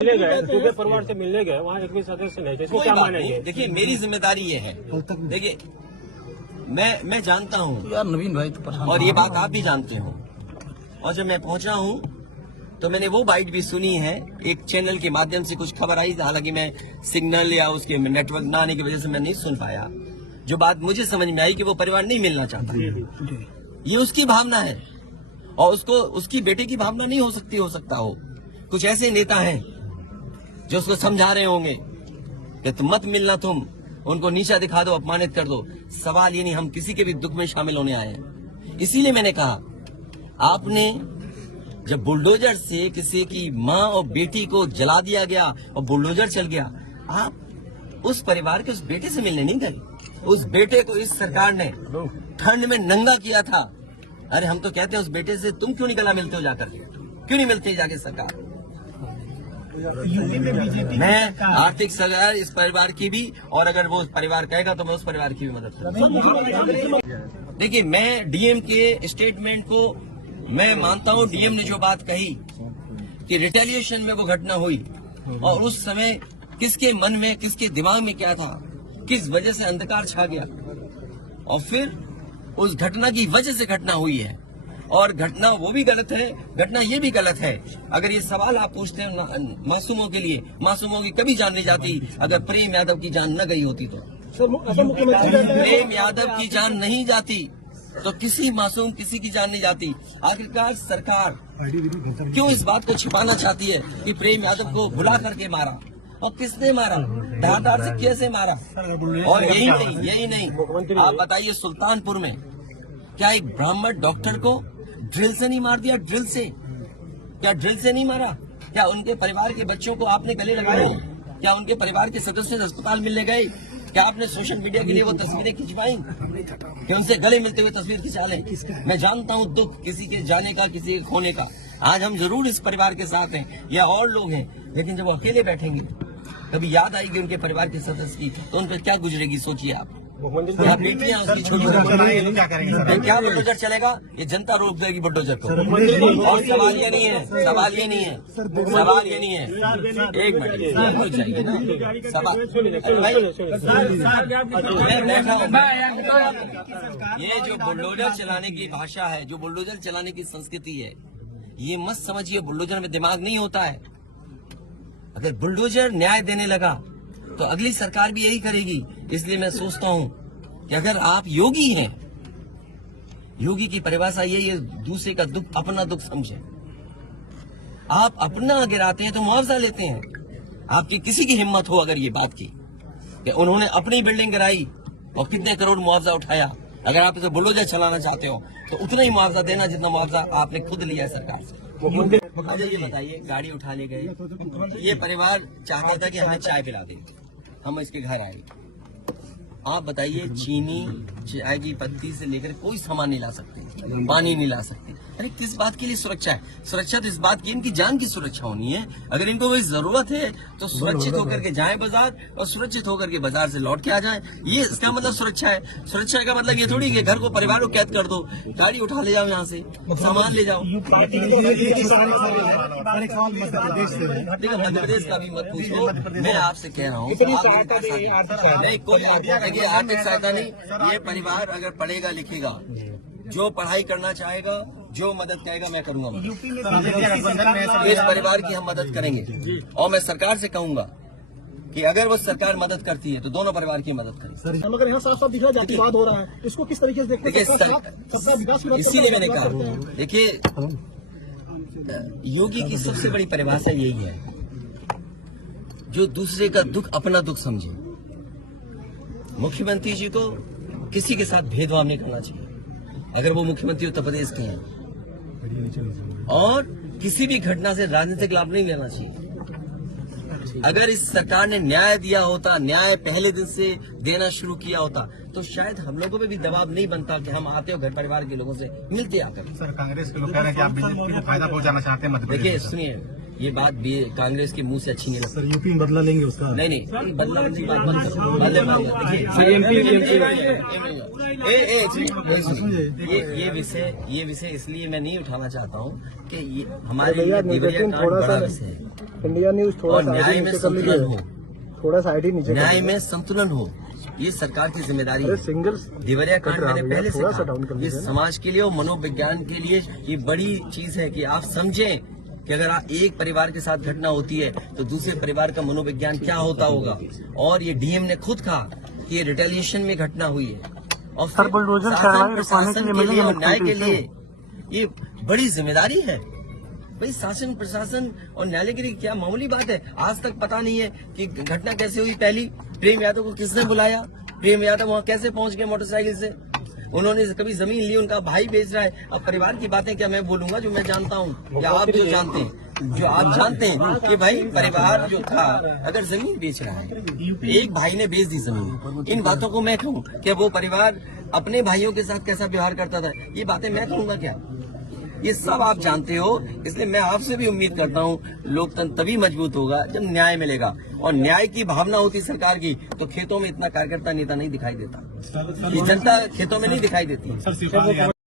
मिलने गए, पूरे परिवार से मिलने गए, वहाँ एक भी सदस्य नहीं थे, इसको क्या मानेंगे? देखिए मेरी जिम्मेदारी ये है, देखिए मैं जानता हूँ यार नवीन भाई तो परेशान और ये बात आप भी जानते हो, और जब मैं पहुंचा हूँ तो मैंने वो बाइट भी सुनी है, एक चैनल के माध्यम से कुछ खबर आई, हालांकि मैं सिग्नल या उसके नेटवर्क न आने की वजह से मैं नहीं सुन पाया। जो बात मुझे समझ में आई कि वो परिवार नहीं मिलना चाहता, ये उसकी भावना है और उसकी बेटे की भावना नहीं हो सकता हो। कुछ ऐसे नेता हैं जो उसको समझा रहे होंगे कि तुम मत मिलना, तुम उनको नीचा दिखा दो, अपमानित कर दो। सवाल ये नहीं, हम किसी के भी दुख में शामिल होने आए हैं। इसीलिए मैंने कहा, आपने जब बुलडोजर से किसी की माँ और बेटी को जला दिया गया और बुलडोजर चल गया, आप उस परिवार के उस बेटे से मिलने नहीं गए। उस बेटे को इस सरकार ने ठंड में नंगा किया था। अरे हम तो कहते हैं उस बेटे से तुम क्यों निकला मिलते हो जाकर, क्यों नहीं मिलते जाके सरकार। मैं आर्थिक सहायता इस परिवार की भी, और अगर वो परिवार कहेगा तो मैं उस परिवार की भी मदद करूंगा। देखिए मैं डीएम के स्टेटमेंट को मैं मानता हूं। डीएम ने जो बात कही कि रिटेलिएशन में वो घटना हुई और उस समय किसके मन में, किसके दिमाग में क्या था, किस वजह से अंधकार छा गया और फिर उस घटना की वजह से घटना हुई है। और घटना वो भी गलत है, घटना ये भी गलत है। अगर ये सवाल आप पूछते हैं मासूमों के लिए, मासूमों की कभी जान नहीं जाती। अगर प्रेम यादव की जान न गई होती तो प्रेम यादव की जान नहीं जाती तो किसी मासूम किसी की जान नहीं जाती। आखिरकार सरकार क्यों इस बात को छिपाना चाहती है कि प्रेम यादव को भुला करके मारा, और किसने मारा, धारदार से कैसे मारा। और यही नहीं आप बताइए, सुल्तानपुर में क्या एक ब्राह्मण डॉक्टर को ड्रिल से नहीं मार दिया? ड्रिल से, क्या ड्रिल से नहीं मारा? क्या उनके परिवार के बच्चों को आपने गले लगाए? क्या उनके परिवार के सदस्य अस्पताल मिलने गए? क्या आपने सोशल मीडिया के लिए वो तस्वीरें खिंचवाई कि उनसे गले मिलते हुए तस्वीर खिंचा लें? मैं जानता हूँ दुख किसी के जाने का, किसी के खोने का। आज हम जरूर इस परिवार के साथ हैं या और लोग हैं, लेकिन जब वो अकेले बैठेंगे कभी याद आएगी उनके परिवार के सदस्य की, तो उन पर क्या गुजरेगी सोचिए आप। बेटियां उसकी छोटी, क्या बुलडोजर चलेगा? ये जनता रोक देगी बुलडोजर को। और सवाल ये नहीं है, सवाल ये नहीं है, सवाल ये नहीं है। एक मिनट हो जाएगी ना सवाल। मैं बैठा हूँ, ये जो बुलडोजर चलाने की भाषा है, जो बुलडोजर चलाने की संस्कृति है, ये मत समझिए बुलडोजर में दिमाग नहीं होता है। अगर बुलडोजर न्याय देने लगा तो अगली सरकार भी यही करेगी। इसलिए मैं सोचता हूं कि अगर आप योगी हैं, योगी की परिभाषा यही है, दूसरे का दुख अपना दुख समझे। आप अपना गिराते हैं तो मुआवजा लेते हैं। आपकी किसी की हिम्मत हो अगर ये बात की कि उन्होंने अपनी बिल्डिंग गिराई और कितने करोड़ मुआवजा उठाया, अगर आप इसे बुलडोजर चलाना चाहते हो तो उतना ही मुआवजा देना जितना मुआवजा आपने खुद लिया है सरकार से। अच्छा ये बताइए, गाड़ी उठा ले गए, ये परिवार चाहता था कि हमें चाय पिला दे, हम इसके घर आए। आप बताइए, चीनी, चाय की पत्ती से लेकर कोई सामान नहीं ला सकते, पानी नहीं ला सकते। अरे किस बात के लिए सुरक्षा है? सुरक्षा तो इस बात की, इनकी जान की सुरक्षा होनी है। अगर इनको कोई जरूरत है तो सुरक्षित होकर के जाए बाजार और सुरक्षित होकर के बाजार से लौट के आ जाए। ये इसका मतलब सुरक्षा है। सुरक्षा का मतलब ये थोड़ी कि घर को, परिवार को कैद कर दो, गाड़ी उठा ले जाओ, यहाँ से सामान ले जाओ। देखो मध्य प्रदेश का भी मत पूछो, मैं आपसे कह रहा हूँ नहीं, कोई आर्थिक सहायता नहीं। ये परिवार अगर पढ़ेगा लिखेगा, जो पढ़ाई करना चाहेगा, जो मदद कहेगा मैं करूंगा। इस परिवार की हम मदद करेंगे और मैं सरकार से कहूंगा कि अगर वो सरकार मदद करती है तो दोनों परिवार की मदद करें। मगर यहाँ साफ साफ दिख रहा है जातिवाद हो रहा है, इसको किस तरीके से देखते हैं? इसीलिए मैंने कहा, देखिए योगी की सबसे बड़ी परिभाषा यही है, जो दूसरे का दुख अपना दुख समझे। मुख्यमंत्री जी को किसी के साथ भेदभाव नहीं करना चाहिए अगर वो मुख्यमंत्री उत्तर प्रदेश के हैं, और किसी भी घटना से राजनीतिक लाभ नहीं लेना चाहिए। अगर इस सरकार ने न्याय दिया होता, न्याय पहले दिन से देना शुरू किया होता, तो तो शायद हम लोगों पे भी दबाव नहीं बनता कि हम आते हो घर परिवार के लोगों से मिलते आकर। सर कांग्रेस के लोग कह रहे हैं कि आप बीजेपी को फायदा पहुंचाना चाहते हैं मध्य प्रदेश देखिए में। सुनिए, ये बात भी कांग्रेस के मुंह से अच्छी नहीं लगती। सर यूपी में बदला लेंगे उसका। नहीं बदला की बात मत करो। देखिए ये विषय इसलिए मैं नहीं उठाना चाहता हूँ कि ये हमारे लिए देवरिया कांड बड़ा विषय है। इंडिया न्यूज और न्याय में संतुलन हो, थोड़ा सा आईडी नीचे न्याय में संतुलन हो, ये सरकार की जिम्मेदारी है। सिंगल देवरिया कांड मैंने पहले से थोड़ा सा डाउन कहा, कर ये लीजिए ना। समाज के लिए और मनोविज्ञान के लिए ये बड़ी चीज है कि आप समझें कि अगर एक परिवार के साथ घटना होती है तो दूसरे परिवार का मनोविज्ञान क्या होता होगा। और ये डीएम ने खुद कहा कि ये रिटेलिएशन में घटना हुई है और फिर शासन प्रशासन के लिए और न्याय के लिए ये बड़ी जिम्मेदारी है। भाई शासन प्रशासन और न्यायालय के लिए क्या मामूली बात है। आज तक पता नहीं है कि घटना कैसे हुई। पहली, प्रेम यादव को किसने बुलाया, प्रेम यादव वहां कैसे पहुंच गए मोटरसाइकिल से, उन्होंने कभी जमीन ली, उनका भाई बेच रहा है। अब परिवार की बातें क्या मैं बोलूंगा जो मैं जानता हूँ या आप जो जानते हैं, कि भाई परिवार जो था अगर जमीन बेच रहा है, एक भाई ने बेच दी जमीन, इन बातों को मैं कहूँ कि वो परिवार अपने भाइयों के साथ कैसा व्यवहार करता था, ये बातें मैं कहूँगा क्या? ये सब आप जानते हो। इसलिए मैं आपसे भी उम्मीद करता हूँ लोकतंत्र तभी मजबूत होगा जब न्याय मिलेगा। और न्याय की भावना होती सरकार की तो खेतों में इतना कार्यकर्ता नेता नहीं दिखाई देता, ये जनता खेतों में नहीं दिखाई देती।